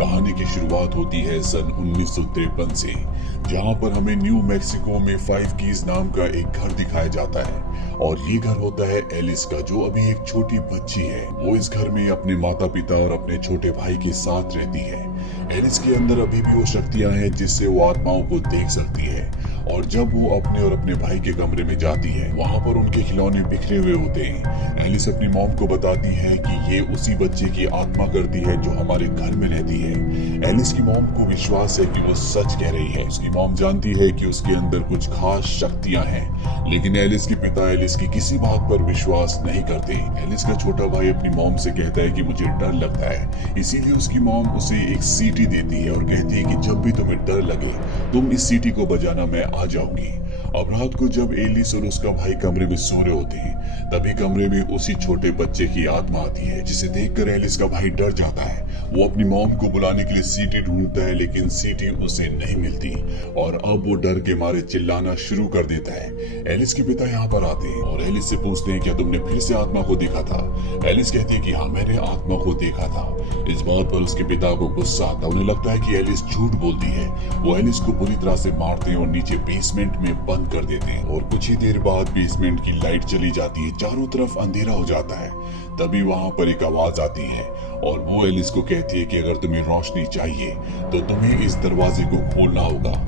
कहानी की शुरुआत होती है सन 1953 से, जहां पर हमें न्यू मैक्सिको में 5 कीज नाम का एक घर दिखाया जाता है। और ये घर होता है एलिस का, जो अभी एक छोटी बच्ची है। वो इस घर में अपने माता पिता और अपने छोटे भाई के साथ रहती है। एलिस के अंदर अभी भी वो शक्तियां हैं जिससे वो आत्माओं को देख सकती है। और जब वो अपने और अपने भाई के कमरे में जाती है, वहाँ पर उनके खिलौने बिखरे हुए होते हैं। एलिस अपनी मॉम को बताती है कि ये उसी बच्चे की आत्मा करती है जो हमारे घर में रहती है। एलिस की मॉम को विश्वास है कि वो सच कह रही है। उसकी मॉम जानती है कि उसके अंदर कुछ खास शक्तियां हैं, लेकिन एलिस के पिता एलिस की किसी बात पर विश्वास नहीं करते। एलिस का छोटा भाई अपनी मॉम से कहता है कि मुझे डर लगता है, इसीलिए उसकी मॉम उसे एक सीटी देती है और कहती है कि जब भी तुम्हें डर लगे तुम इस सीटी को बजाना, मैं आ जाऊंगी। अब रात को जब एलिस और उसका भाई कमरे में सो रहे होते हैं, तभी कमरे में उसी छोटे बच्चे की आत्मा आती है, जिसे देखकर एलिस का भाई डर जाता है। वो अपनी मॉम को बुलाने के लिए सीटी ढूंढता है, लेकिन सीटी उसे नहीं मिलती और अब वो डर के मारे चिल्लाना शुरू कर देता है। एलिस के पिता यहाँ पर आते हैं और एलिस से पूछते हैं, क्या तुमने फिर से आत्मा को देखा था? एलिस कहती है कि हाँ, मैंने आत्मा को देखा था। इस बात पर उसके पिता को गुस्सा आता है। उन्हें लगता है कि एलिस झूठ बोलती है। वो एलिस को बुरी तरह से मारते हैं और नीचे बेसमेंट में बंद कर देते हैं। और कुछ ही देर बाद बेसमेंट की लाइट चली जाती है, चारों तरफ अंधेरा हो जाता है। तभी वहां पर एक आवाज आती है और वो एलिस को कहती है कि अगर तुम्हें रोशनी चाहिए तो तुम्हें इस दरवाजे को खोलना होगा।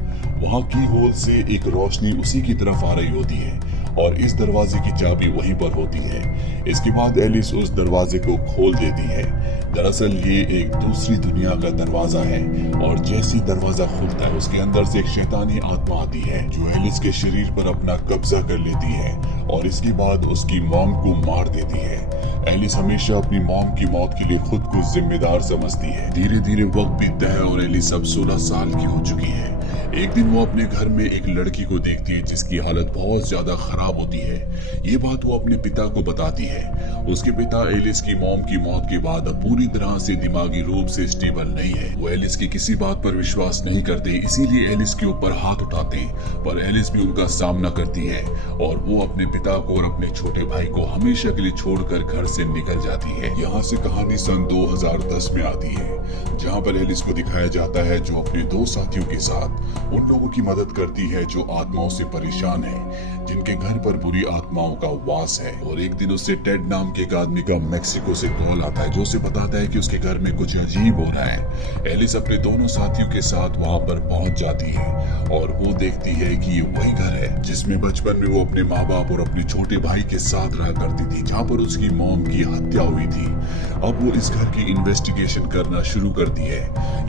वहां की होल से एक रोशनी उसी की तरफ आ रही होती है और इस दरवाजे की चाबी वहीं पर होती है। इसके बाद एलिस उस दरवाजे को खोल देती है। दरअसल ये एक दूसरी दुनिया का दरवाजा है और जैसे दरवाजा खुलता है, उसके अंदर से एक शैतानी आत्मा आती है जो एलिस के शरीर पर अपना कब्जा कर लेती है और इसके बाद उसकी मॉम को मार देती है। एलिस हमेशा अपनी मॉम की मौत के लिए खुद को जिम्मेदार समझती है। धीरे धीरे वक्त बीतता है और एलिस अब 16 साल की हो चुकी है। एक दिन वो अपने घर में एक लड़की को देखती है जिसकी हालत बहुत ज्यादा खराब होती है। ये बात वो अपने पिता को बताती है। उसके पिता एलिस की मॉम की मौत के बाद अब पूरी तरह से दिमागी रूप से स्टेबल नहीं है। वो एलिस की किसी बात पर विश्वास नहीं करते, इसीलिए एलिस के ऊपर हाथ उठाते हैं, पर एलिस भी उनका सामना करती है और वो अपने पिता को और अपने छोटे भाई को हमेशा के लिए छोड़कर घर से निकल जाती है। यहाँ से कहानी सन 2010 में आती है, जहाँ पर एलिस को दिखाया जाता है जो अपने 2 साथियों के साथ उन लोगों की मदद करती है जो आत्माओं से परेशान है, जिनके घर पर बुरी आत्माओं का वास है। और एक दिन उससे टेड नाम के एक आदमी का मैक्सिको से कॉल आता है जो उसे बताता है कि उसके घर में कुछ अजीब हो रहा है। एलिस अपने दोनों साथियों के साथ वहां पर पहुंच जाती है और वो देखती है कि ये वही घर है जिसमें बचपन में वो अपने माँ बाप और अपने छोटे भाई के साथ रहा करती थी, जहाँ पर उसकी मॉम की हत्या हुई थी। अब वो इस घर की इन्वेस्टिगेशन करना शुरू करती है।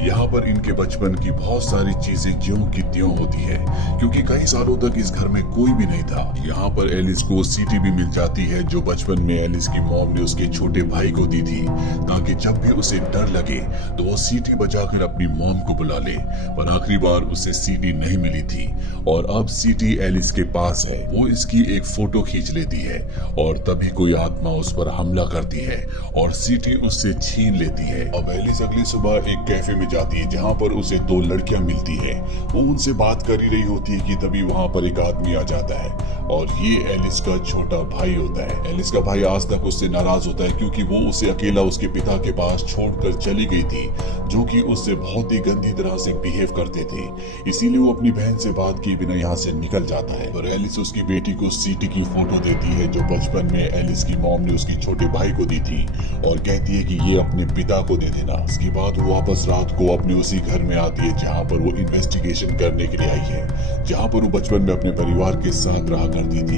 यहाँ पर इनके बचपन की बहुत सारी चीजें ज्यों की त्यों होती है, क्योंकि कई सालों तक इस घर में कोई भी नहीं था। यहाँ पर एलिस को सीटी भी मिल जाती है जो बचपन में एलिस की मॉम ने उसके छोटे भाई को दी थी, ताकि जब भी उसे डर लगे तो वो सीटी बजाकर अपनी मॉम को बुला ले। पर आखिरी बार उसे सीटी नहीं मिली थी और अब सीटी एलिस के पास है। वो इसकी एक फोटो खींच लेती है और तभी कोई आत्मा उस पर हमला करती है और सीटी उससे छीन लेती है। अब एलिस अगली सुबह एक कैफे में जाती है जहाँ पर उसे 2 लड़कियां मिलती है। वो उनसे बात कर ही रही होती है कि तभी वहाँ पर एक आदमी आ जाता है और ये एलिस का छोटा भाई होता है। एलिस का भाई आज तक उससे नाराज होता है क्योंकि वो उसे अकेला उसके पिता के पास छोड़कर चली गई थी, जो कि उससे बहुत ही गंदी तरह से बिहेव करते थे। इसीलिए वो अपनी बहन से बात किए बिना यहाँ से निकल जाता है। और एलिस उसकी बेटी को सीटी की फोटो देती है जो बचपन में एलिस की मॉम ने उसकी छोटे भाई को दी थी और कहती है कि ये अपने पिता को दे देना। उसके बाद वो वापस रात को अपने उसी घर में आती है जहाँ पर वो इन्वेस्टिगेशन करने के लिए आई है, जहाँ पर वो बचपन में अपने परिवार के साथ रहा करती थी।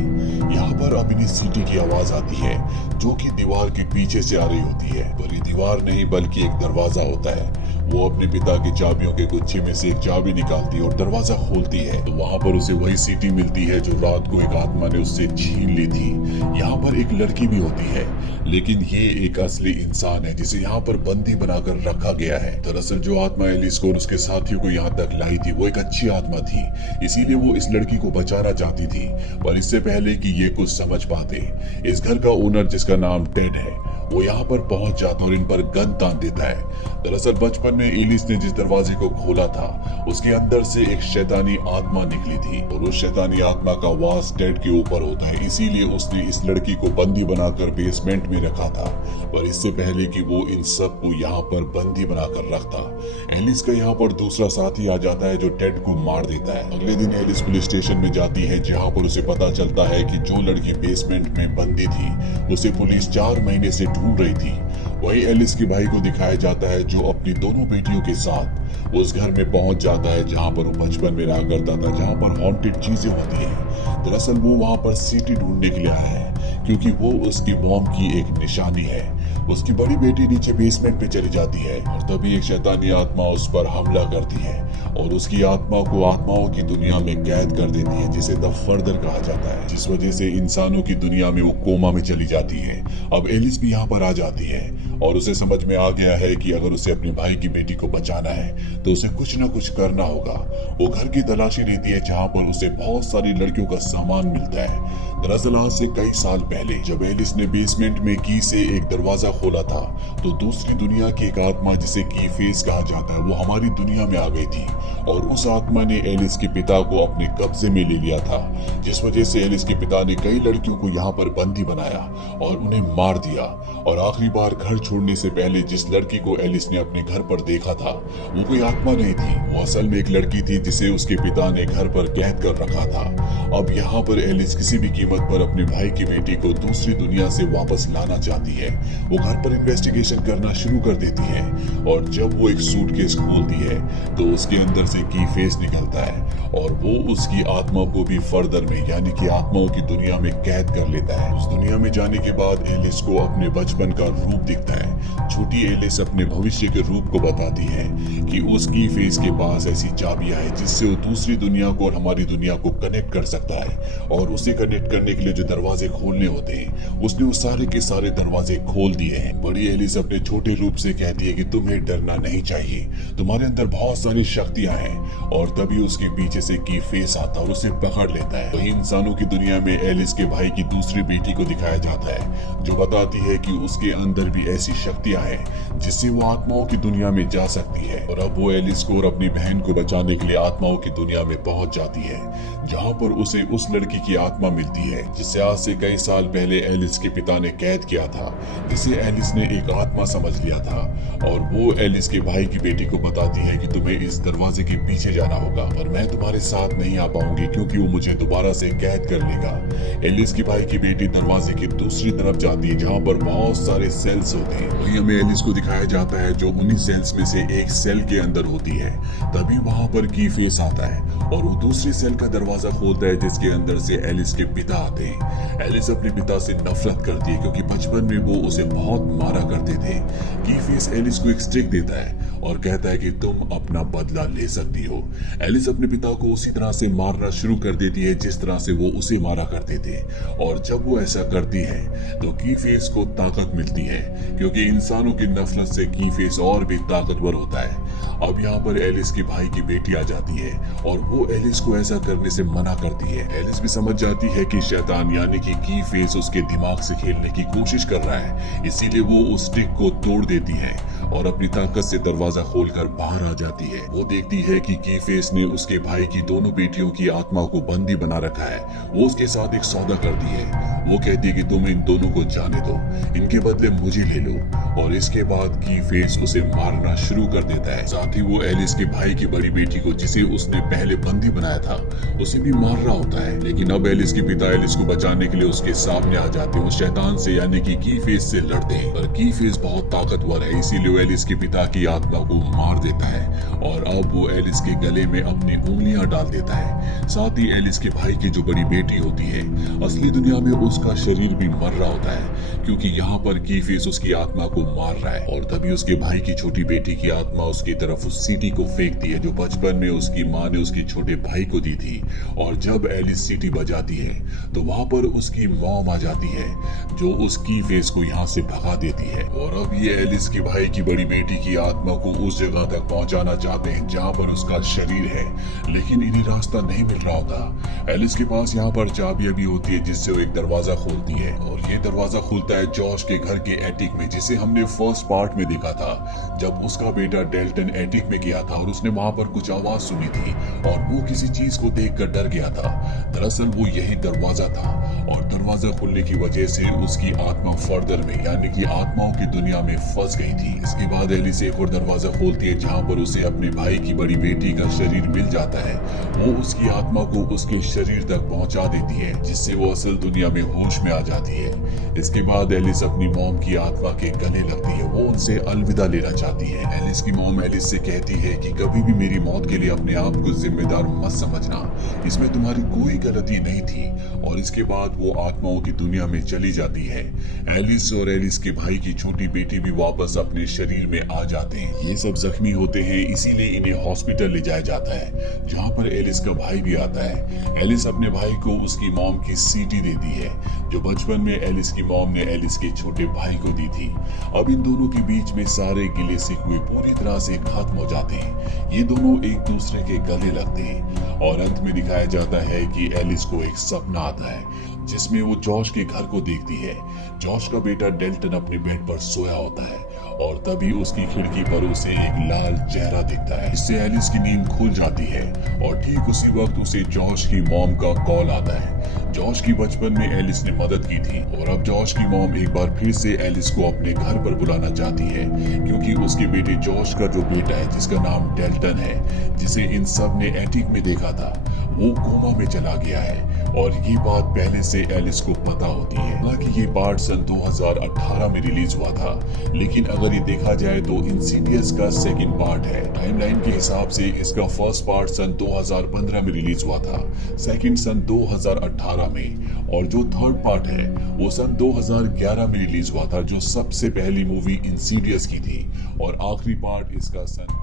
यहाँ पर अब इन्हें सीटी की आवाज आती है जो कि दीवार के पीछे से आ रही होती है, पर ये दीवार नहीं बल्कि एक दरवाजा होता है। वो अपने पिता की चाबियों के गुच्छे में से एक चाबी निकालती है और दरवाजा खोलती है तो वहाँ पर उसे वही सीटी मिलती है जो रात को एक आत्मा ने उससे छीन ली थी। यहाँ पर एक लड़की भी होती है, लेकिन ये एक असली इंसान है जिसे यहाँ पर बंदी बनाकर रखा गया है। दरअसल जो आत्मा एलिस को और उसके साथियों को यहाँ तक लाई थी वो एक अच्छी आत्मा थी, इसीलिए वो इस लड़की को बचाना चाहती थी। पर इससे पहले कि ये कुछ समझ पाते, इस घर का ओनर जिसका नाम टेड है वो यहाँ पर पहुंच जाता है और इन पर गन तान देता है। दरअसल बचपन में एलिस ने जिस दरवाजे को खोला था उसके अंदर से एक शैतानी आत्मा निकली थी और उस शैतानी आत्मा का वास टेड के ऊपर होता है, इसीलिए उसने इस लड़की को बंदी बनाकर बेसमेंट में रखा था। पर इससे पहले कि वो इन सब को यहाँ पर बंदी बनाकर रखता, एलिस का यहाँ पर दूसरा साथी आ जाता है जो टेड को मार देता है। अगले दिन एलिस पुलिस स्टेशन में जाती है जहाँ पर उसे पता चलता है कि जो लड़की बेसमेंट में बंदी थी उसे पुलिस 4 महीने से ढूंढ रही थी। वही एलिस के भाई को दिखाया जाता है जो अपनी दोनों बेटियों के साथ उस घर में पहुंच जाता है जहां पर वो बचपन में रहा करता था, जहां पर हॉन्टेड चीजें होती हैं। दरअसल वो वहां पर सीटी ढूंढने के लिए आया है क्योंकि वो उसकी मॉम की एक निशानी है। उसकी बड़ी बेटी नीचे बेसमेंट पे चली जाती है और तभी एक शैतानी आत्मा उस पर हमला करती है और उसकी आत्मा को आत्माओं की दुनिया में कैद कर देती है, जिसे द फर्दर कहा जाता है, जिस वजह से इंसानों की दुनिया में वो कोमा में चली जाती है। अब एलिस भी यहाँ पर आ जाती है और उसे समझ में आ गया है कि अगर उसे अपने भाई की बेटी को बचाना है तो उसे कुछ न कुछ करना होगा। वो घर की तलाशी लेती है जहाँ पर उसे बहुत सारी लड़कियों का सामान मिलता है। दरअसल आज से कई साल पहले जब एलिस ने बेसमेंट में की से एक दरवाजा खोला था तो दूसरी दुनिया की एक आत्मा जिसे की फेस कहा जाता है वो हमारी दुनिया में आ गई थी और उस आत्मा ने एलिस के पिता को अपने कब्जे में ले लिया था, जिस वजह से एलिस के पिता ने कई लड़कियों को यहाँ पर बंदी बनाया और उन्हें मार दिया। और आखिरी बार घर छोड़ने से पहले जिस लड़की को एलिस ने अपने घर पर देखा था वो कोई आत्मा नहीं थी, वो असल में एक लड़की थी जिसे उसके पिता ने घर पर कैद कर रखा था। अब यहाँ पर एलिस किसी भी कीमत पर अपने भाई की बेटी को दूसरी दुनिया से वापस लाना चाहती है। वो घर पर इन्वेस्टिगेशन करना शुरू कर देती है और जब वो एक सूटकेस खोलती है तो उसके अंदर से की फेस निकलता है और वो उसकी आत्मा को भी फर्दर में यानी कि आत्माओं की दुनिया में कैद कर लेता है। उस दुनिया में जाने के बाद एलिस को अपने बचपन का रूप दिखता है। छोटी एलिस अपने भविष्य के रूप को बताती है कि उसकी फेस के पास ऐसी चाबियां हैं जिससे वो दूसरी दुनिया को और हमारी दुनिया को कनेक्ट कर सकता है और उसे कनेक्ट करने के लिए जो दरवाजे खोलने होते हैं उसने वो सारे के सारे दरवाजे खोल दिए हैं। बड़ी एलिस अपने छोटे रूप से कहती है कि तुम्हें डरना नहीं चाहिए, तुम्हारे अंदर बहुत सारी शक्तियां हैं। और तभी उसके पीछे से की फेस आता और उसे पकड़ लेता है। वही इंसानों की दुनिया में एलिस के भाई की दूसरी बेटी को दिखाया जाता है जो बताती है कि उसके अंदर भी ऐसी शक्तियां हैं जिससे वो आत्माओं की दुनिया में जा सकती है। और अब वो एलिस को और अपनी बहन को बचाने के लिए आत्माओं की दुनिया में पहुंच जाती है जहाँ पर उसे उस लड़की की आत्मा मिलती है जिसे आज से कई साल पहले एलिस के पिता ने कैद किया था, जिसे एलिस ने एक आत्मा समझ लिया था। और वो एलिस के भाई की बेटी को बताती है कि तुम्हें इस दरवाजे के पीछे जाना होगा पर मैं तुम्हारे साथ नहीं आ पाऊंगी क्योंकि वो मुझे दोबारा से कैद कर लेगा। एलिस की भाई की बेटी दरवाजे की दूसरी तरफ जाती है जहाँ पर बहुत सारे सेल्स होते हैं। वही हमें एलिस को दिखाया जाता है जो उन्हीं सेल्स में से एक सेल के अंदर होती है। तभी वहाँ पर की फेस आता है और वो दूसरी सेल का दरवाजा खोलता है जिसके अंदर से एलिस के पिता आते हैं। एलिस अपने पिता से नफरत करती है क्योंकि बचपन में वो उसे बहुत मारा करते थे। की फेस एलिस को एक स्टिक देता है और कहता है कि तुम अपना बदला ले सकती हो। एलिस अपने पिता को उसी तरह से मारना शुरू कर देती है जिस तरह से वो उसे मारा करते थे। और जब वो ऐसा करती है तो की फेस को ताकत मिलती है क्योंकि इंसानों की नफरत से की फेस और भी ताकतवर होता है। अब यहाँ पर एलिस की भाई की बेटी आ जाती है और वो एलिस को ऐसा करने से मना करती है। एलिस भी समझ जाती है कि शैतान यानी कि की फेस उसके दिमाग से खेलने की कोशिश कर रहा है, इसीलिए वो उस स्टिक को तोड़ देती है और अपनी ताकत से दरवाजा खोलकर बाहर आ जाती है। वो देखती है कि की फेस ने उसके भाई की दोनों बेटियों की आत्मा को बंदी बना रखा है। वो उसके साथ एक सौदा करती है। वो कहती है कि तुम इन दोनों को जाने दो, इनके बदले मुझे ले लो। और इसके बाद की फेस उसे मारना शुरू कर देता है। साथ ही वो एलिस के भाई की बड़ी बेटी को जिसे उसने पहले बंदी बनाया था उसे भी मार रहा होता है। लेकिन अब एलिस के पिता एलिस को बचाने के लिए उसके सामने आ जाते हैं। वो शैतान से यानी कि की फेस से लड़ते हैं पर की फेस बहुत ताकतवर है, इसीलिए वो एलिस के पिता की आत्मा को मार देता है और अब वो एलिस के गले में अपनी उंगलियां डाल देता है। साथ ही एलिस के भाई की जो बड़ी बेटी होती है असली दुनिया में उसका शरीर भी मर रहा होता है क्योंकि यहाँ पर की फेस उसकी आत्मा को मार रहा है। और तभी उसके भाई की छोटी बेटी की आत्मा उसकी तरफ उस सीटी को फेंकती है जो बचपन में उसकी माँ ने उसकी छोटे भाई को दी थी। और जब एलिस सीटी बजाती है तो वहाँ पर उसकी मॉम आ जाती है जो उसकी फेस को यहाँ से भगा देती है। और अब ये एलिस के भाई की बड़ी बेटी की आत्मा को उस जगह तक पहुंचाना चाहते हैं जहां पर उसका शरीर है, लेकिन इन्हें रास्ता नहीं मिल रहा होता। एलिस के पास यहाँ पर चाबी अभी होती है जिससे वो एक दरवाजा खोलती है और ये दरवाजा खुलता है जॉश के घर के एटिक में, जिसे हमने फर्स्ट पार्ट में देखा था जब उसका बेटा डेल्टन एटिक में गया था और उसने वहां पर कुछ आवाज सुनी थी और वो किसी चीज को देखकर डर गया था। दरअसल वो यही दरवाजा था और दरवाजा खुलने की वजह से उसकी आत्मा फर्दर में यानी कि आत्माओं की दुनिया में फंस गई थी। इसके बाद एलिस एक और दरवाजा खोलती है जहां पर उसे अपने भाई की बड़ी बेटी का शरीर मिल जाता है। वो उसकी आत्मा को उसके शरीर तक पहुंचा देती है जिससे वो असल दुनिया में होश में आ जाती है। इसके बाद एलिस अपनी मॉम की आत्मा के गले लगती है, वो उनसे अलविदा लेना चाहती है। एलिस की मॉम एलिस से कहती है कि कभी भी मेरी मौत के लिए अपने आप को जिम्मेदार मत समझना, इसमें तुम्हारी कोई गलती नहीं थी। और इसके बाद वो आत्माओं की दुनिया में चली जाती है। एलिस और एलिस के भाई की छोटी बेटी भी वापस अपने शरीर में आ जाते हैं। ये सब जख्मी होते हैं, इसीलिए इन्हें हॉस्पिटल ले जाया जाता है जहाँ पर एलिस का भाई भी आता है। एलिस अपने भाई को उसकी मॉम की सीटी देती है जो बचपन में एलिस की मॉम ने एलिस के छोटे भाई को दी थी। अब इन दोनों के बीच में सारे गिले शिकवे पूरी तरह से खत्म हो जाते हैं। ये दोनों एक दूसरे के गले लगते हैं और अंत में दिखाया जाता है कि एलिस को एक सपना आता है जिसमें वो जॉश के घर को देखती है। जॉश का बेटा डेल्टन अपने बेड पर सोया होता है और तभी उसकी खिड़की पर उसे एक लाल चेहरा दिखता है। इससे एलिस की नींद खुल जाती है और ठीक उसी वक्त उसे जॉश की मॉम का कॉल आता है। जॉश की बचपन में एलिस ने मदद की थी और अब जॉश की मॉम एक बार फिर से एलिस को अपने घर पर बुलाना चाहती है क्योंकि उसके बेटे जॉश का जो बेटा है जिसका नाम डेल्टन है, जिसे इन सब ने एटिक में देखा था, वो कोमा में चला गया है और ये बात पहले से एलिस को पता होती है। हालांकि ये पार्ट सन 2018 में रिलीज हुआ था, लेकिन अगर ये देखा जाए तो इंसीडियस का सेकंड पार्ट है। टाइमलाइन के हिसाब से इसका फर्स्ट पार्ट सन 2015 में रिलीज हुआ था, सेकंड सन 2018 में और जो थर्ड पार्ट है वो सन 2011 में रिलीज हुआ था जो सबसे पहली मूवी इंसीडियस की थी और आखिरी पार्ट इसका सन